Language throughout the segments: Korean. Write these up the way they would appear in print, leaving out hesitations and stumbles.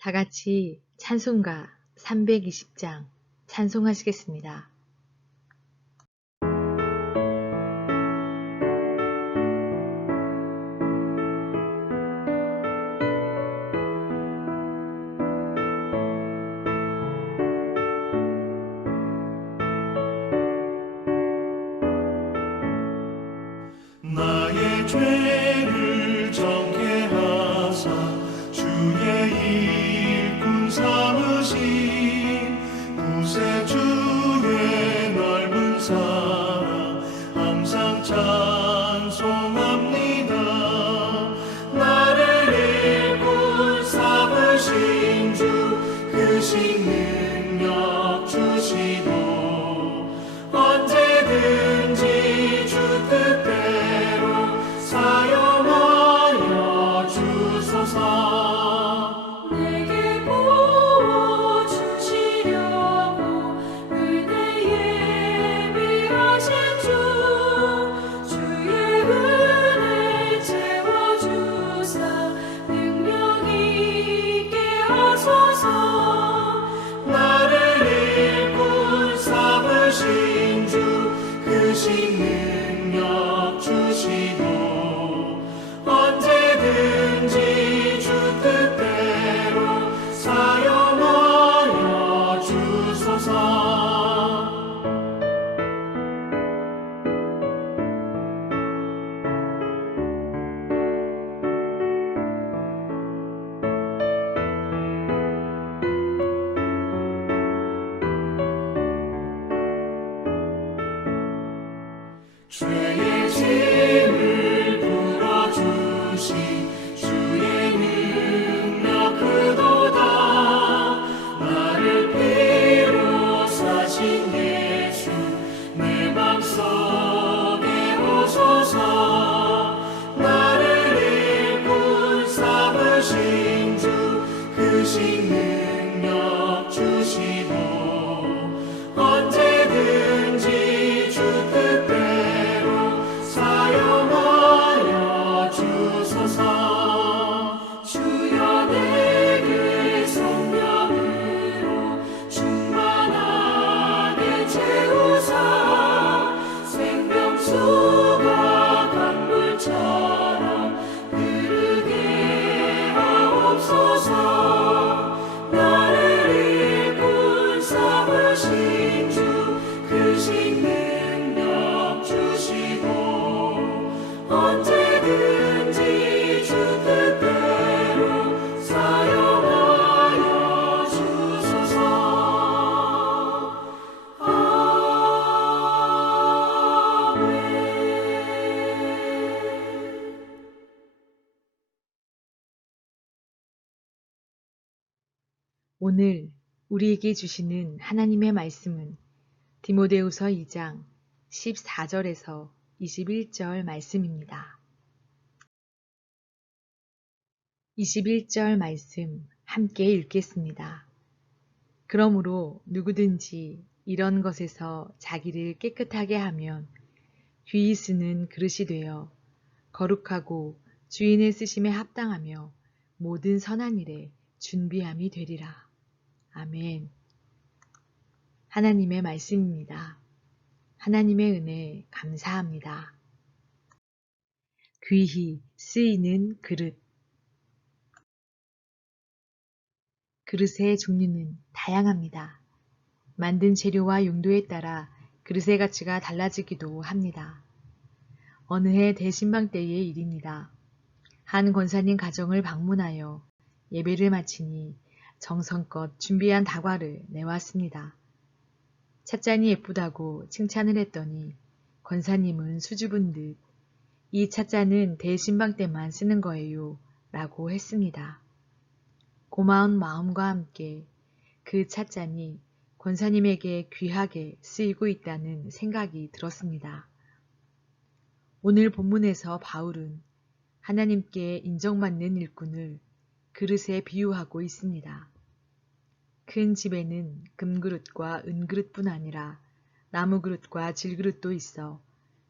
다 같이 찬송가 320장 찬송하시겠습니다. 나의 죄를 정케하사 주의 일꾼 삼으신 구세주의 넓은 사랑 항상 찬송합니다. 나를 일꾼 삼으신 주 크신 능력 주시고 언제든지 주 뜻대로 사용하여 주소서. 내게 부어주시려고 은혜에 예비하신 주 주의 은혜 채워주사 능력 있게 하소서. 나를 일꾼 삼으신 주 크신 능력 주시고 언제든지 주 뜻대로 사용하여 주소서. 죄의 짐을 풀어주신 주의 능력 크도다. 나를 피로 사신 예수 내 맘속에 오소서. 나를 일꾼 삼으신 주 크신 능력 주시고 언제든지 주 뜻대로 사용하여 주소서. 주여 내게 성령으로 충만하게 채우사 생명수가 강물처럼 흐르게 하옵소서. 나를 일꾼 삼으신 주 크신 능력 주시고 언제든지 주 뜻대로 사용하여 주소서. 아멘. 오늘 우리에게 주시는 하나님의 말씀은 디모데후서 2장 14절에서 21절 말씀입니다. 21절 말씀 함께 읽겠습니다. 그러므로 누구든지 이런 것에서 자기를 깨끗하게 하면 귀히 쓰는 그릇이 되어 거룩하고 주인의 쓰심에 합당하며 모든 선한 일에 준비함이 되리라. 아멘. 하나님의 말씀입니다. 하나님의 은혜 감사합니다. 귀히 쓰이는 그릇. 그릇의 종류는 다양합니다. 만든 재료와 용도에 따라 그릇의 가치가 달라지기도 합니다. 어느 해 대신방 때의 일입니다. 한 권사님 가정을 방문하여 예배를 마치니 정성껏 준비한 다과를 내왔습니다. 찻잔이 예쁘다고 칭찬을 했더니 권사님은 수줍은 듯 이 찻잔은 대신방 때만 쓰는 거예요 라고 했습니다. 고마운 마음과 함께 그 찻잔이 권사님에게 귀하게 쓰이고 있다는 생각이 들었습니다. 오늘 본문에서 바울은 하나님께 인정받는 일꾼을 그릇에 비유하고 있습니다. 큰 집에는 금그릇과 은그릇뿐 아니라 나무그릇과 질그릇도 있어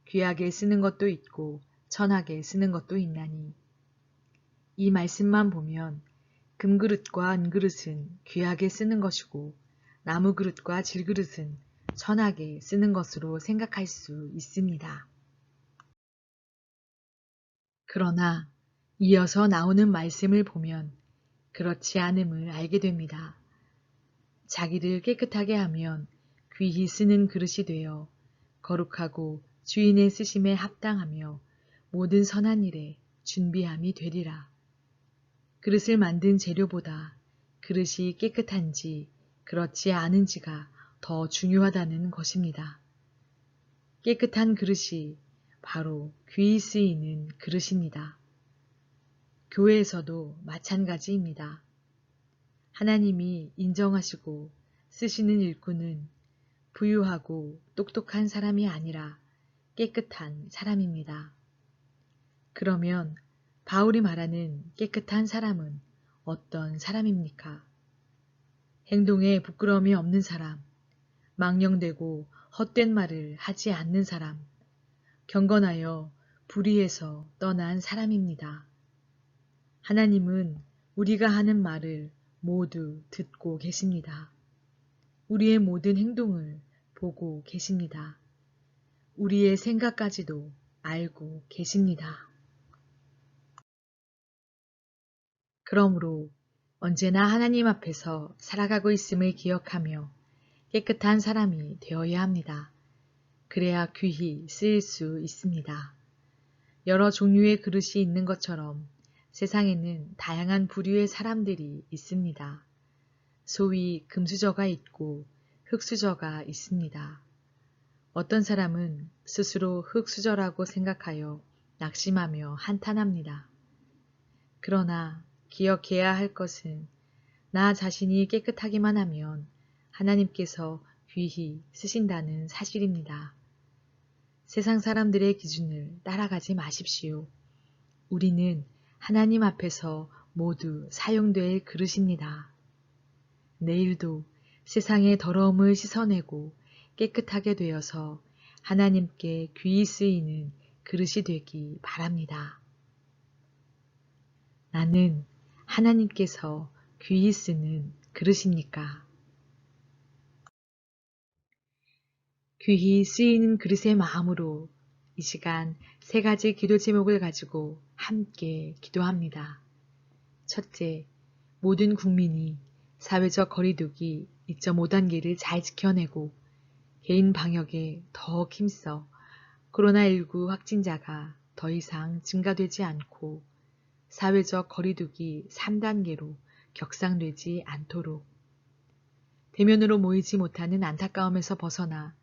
귀하게 쓰는 것도 있고 천하게 쓰는 것도 있나니 이 말씀만 보면 금그릇과 은그릇은 귀하게 쓰는 것이고 나무그릇과 질그릇은 천하게 쓰는 것으로 생각할 수 있습니다. 그러나 이어서 나오는 말씀을 보면 그렇지 않음을 알게 됩니다. 자기를 깨끗하게 하면 귀히 쓰는 그릇이 되어 거룩하고 주인의 쓰심에 합당하며 모든 선한 일에 준비함이 되리라. 그릇을 만든 재료보다 그릇이 깨끗한지 그렇지 않은지가 더 중요하다는 것입니다. 깨끗한 그릇이 바로 귀히 쓰이는 그릇입니다. 교회에서도 마찬가지입니다. 하나님이 인정하시고 쓰시는 일꾼은 부유하고 똑똑한 사람이 아니라 깨끗한 사람입니다. 그러면 바울이 말하는 깨끗한 사람은 어떤 사람입니까? 행동에 부끄러움이 없는 사람, 망령되고 헛된 말을 하지 않는 사람, 경건하여 불의에서 떠난 사람입니다. 하나님은 우리가 하는 말을 모두 듣고 계십니다. 우리의 모든 행동을 보고 계십니다. 우리의 생각까지도 알고 계십니다. 그러므로 언제나 하나님 앞에서 살아가고 있음을 기억하며 깨끗한 사람이 되어야 합니다. 그래야 귀히 쓰일 수 있습니다. 여러 종류의 그릇이 있는 것처럼 세상에는 다양한 부류의 사람들이 있습니다. 소위 금수저가 있고 흙수저가 있습니다. 어떤 사람은 스스로 흙수저라고 생각하여 낙심하며 한탄합니다. 그러나 기억해야 할 것은 나 자신이 깨끗하기만 하면 하나님께서 귀히 쓰신다는 사실입니다. 세상 사람들의 기준을 따라가지 마십시오. 우리는 하나님 앞에서 모두 사용될 그릇입니다. 내일도 세상의 더러움을 씻어내고 깨끗하게 되어서 하나님께 귀히 쓰이는 그릇이 되기 바랍니다. 나는 하나님께서 귀히 쓰는 그릇입니까? 귀히 쓰이는 그릇의 마음으로 이 시간 3가지 기도 제목을 가지고 함께 기도합니다. 첫째, 모든 국민이 사회적 거리두기 2.5단계를 잘 지켜내고 개인 방역에 더욱 힘써 코로나19 확진자가 더 이상 증가되지 않고 사회적 거리두기 3단계로 격상되지 않도록 대면으로 모이지 못하는 안타까움에서 벗어나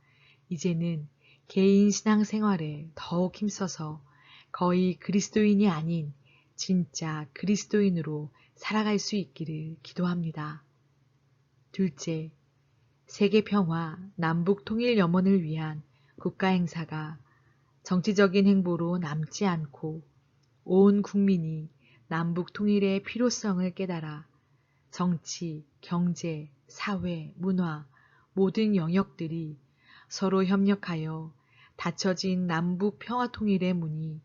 이제는 개인 신앙생활에 더욱 힘써서 거의 그리스도인이 아닌 진짜 그리스도인으로 살아갈 수 있기를 기도합니다. 둘째, 세계평화 남북 통일 염원을 위한 국가행사가 정치적인 행보로 남지 않고 온 국민이 남북 통일의 필요성을 깨달아 정치, 경제, 사회, 문화 모든 영역들이 서로 협력하여 닫혀진 남북 평화 통일의 문이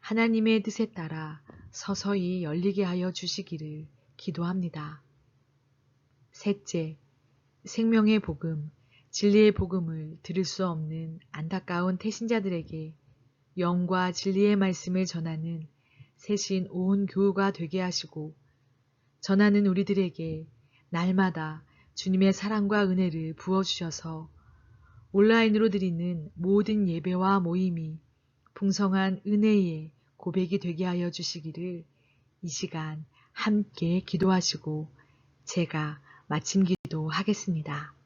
하나님의 뜻에 따라 서서히 열리게 하여 주시기를 기도합니다. 셋째, 생명의 복음, 진리의 복음을 들을 수 없는 안타까운 태신자들에게 영과 진리의 말씀을 전하는 새신 온 교우가 되게 하시고 전하는 우리들에게 날마다 주님의 사랑과 은혜를 부어주셔서 온라인으로 드리는 모든 예배와 모임이 풍성한 은혜의 고백이 되게 하여 주시기를 이 시간 함께 기도하시고 제가 마침 기도하겠습니다.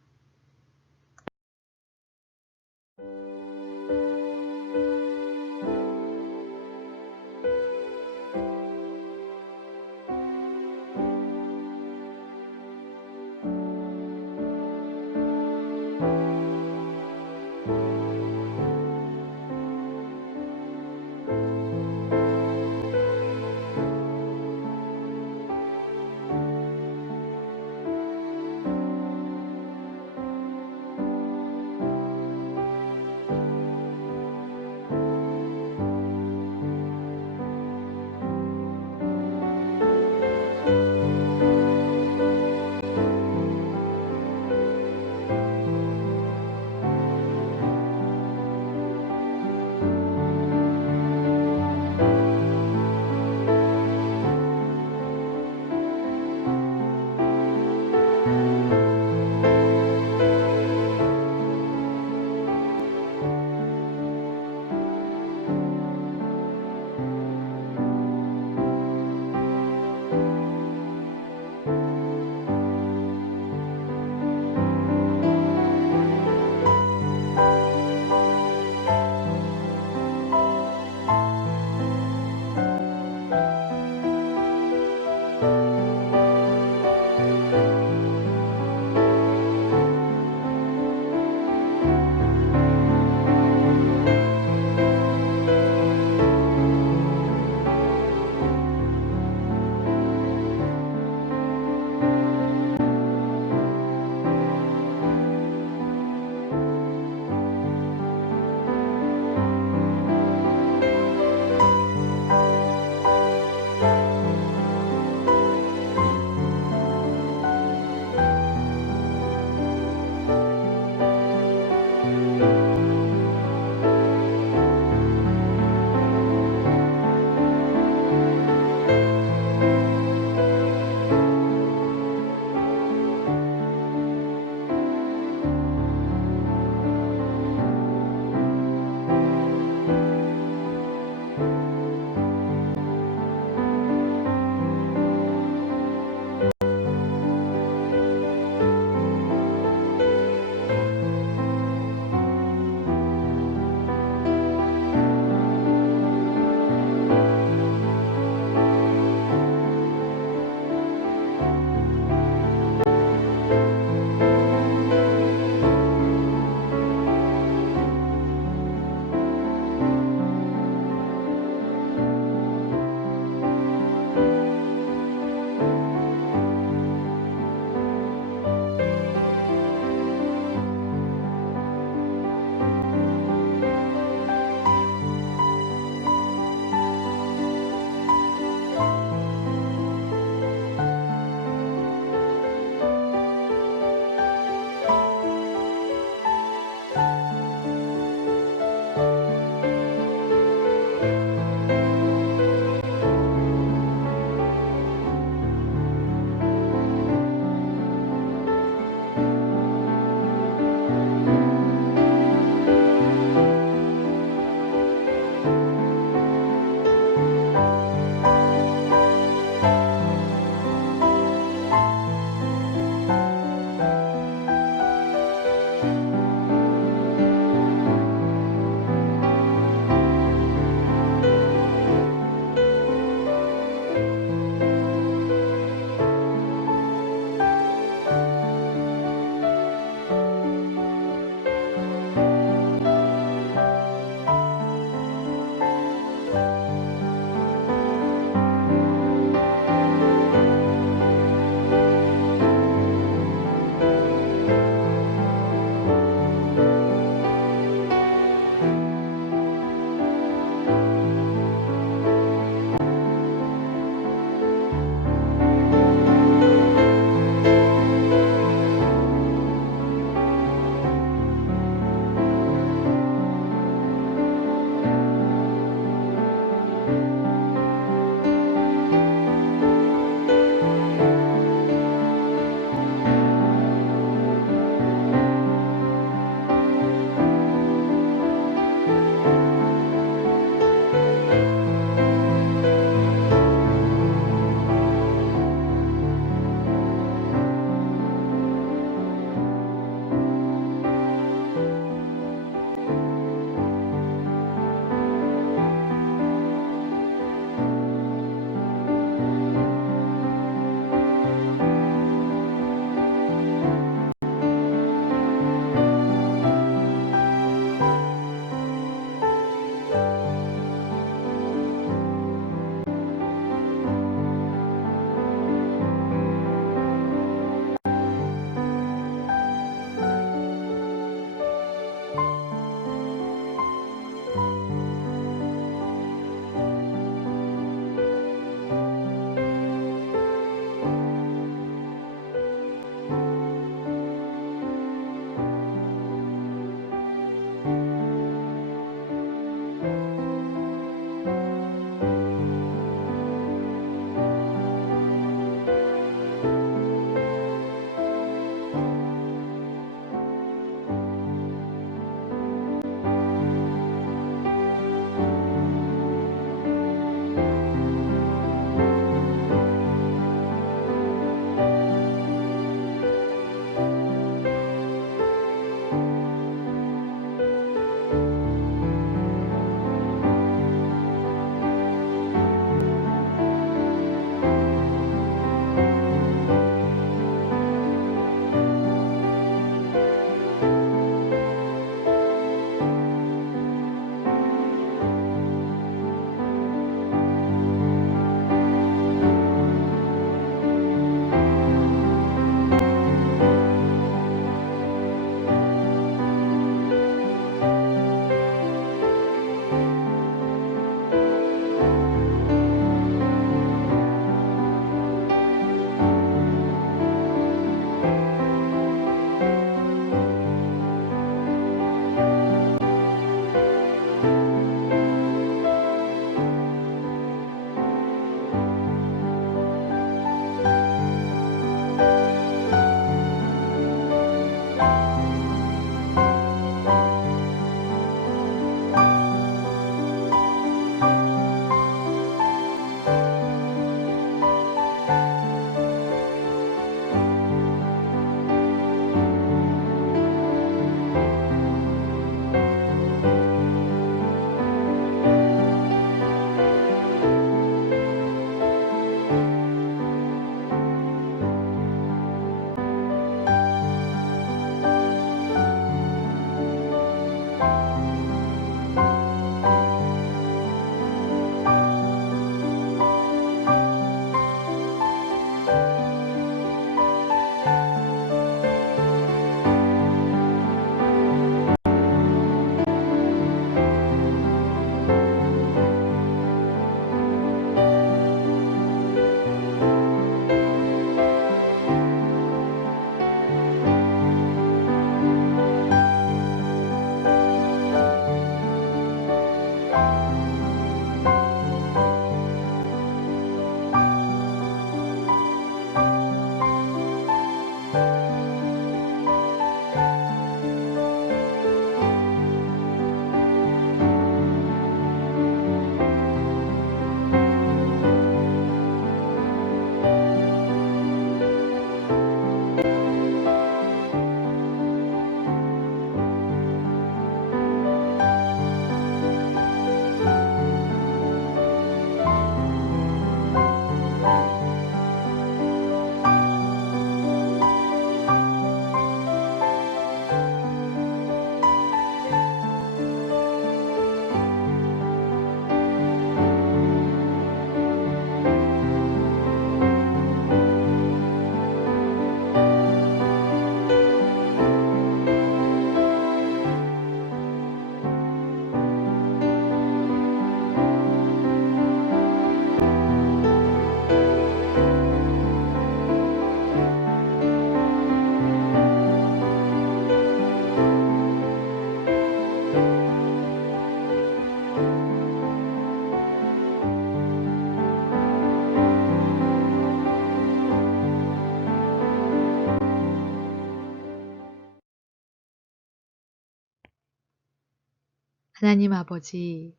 하나님 아버지,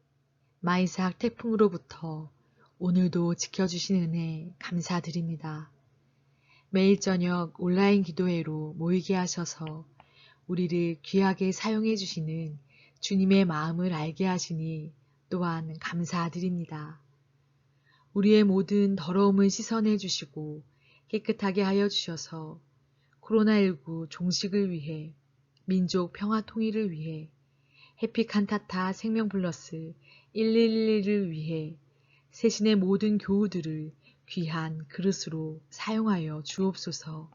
마이삭 태풍으로부터 오늘도 지켜주신 은혜 감사드립니다. 매일 저녁 온라인 기도회로 모이게 하셔서 우리를 귀하게 사용해 주시는 주님의 마음을 알게 하시니 또한 감사드립니다. 우리의 모든 더러움을 씻어내 주시고 깨끗하게 하여 주셔서 코로나19 종식을 위해, 민족 평화 통일을 위해, 해피칸타타 생명플러스 1111을 위해 세신의 모든 교우들을 귀한 그릇으로 사용하여 주옵소서.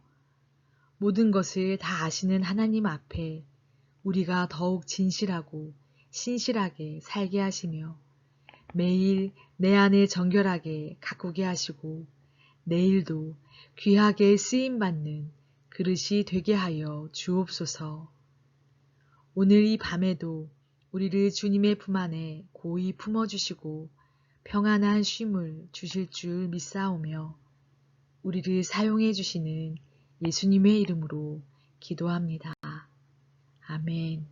모든 것을 다 아시는 하나님 앞에 우리가 더욱 진실하고 신실하게 살게 하시며 매일 내 안에 정결하게 가꾸게 하시고 내일도 귀하게 쓰임받는 그릇이 되게 하여 주옵소서. 오늘 이 밤에도 우리를 주님의 품 안에 고이 품어주시고 평안한 쉼을 주실 줄 믿사오며 우리를 사용해 주시는 예수님의 이름으로 기도합니다. 아멘.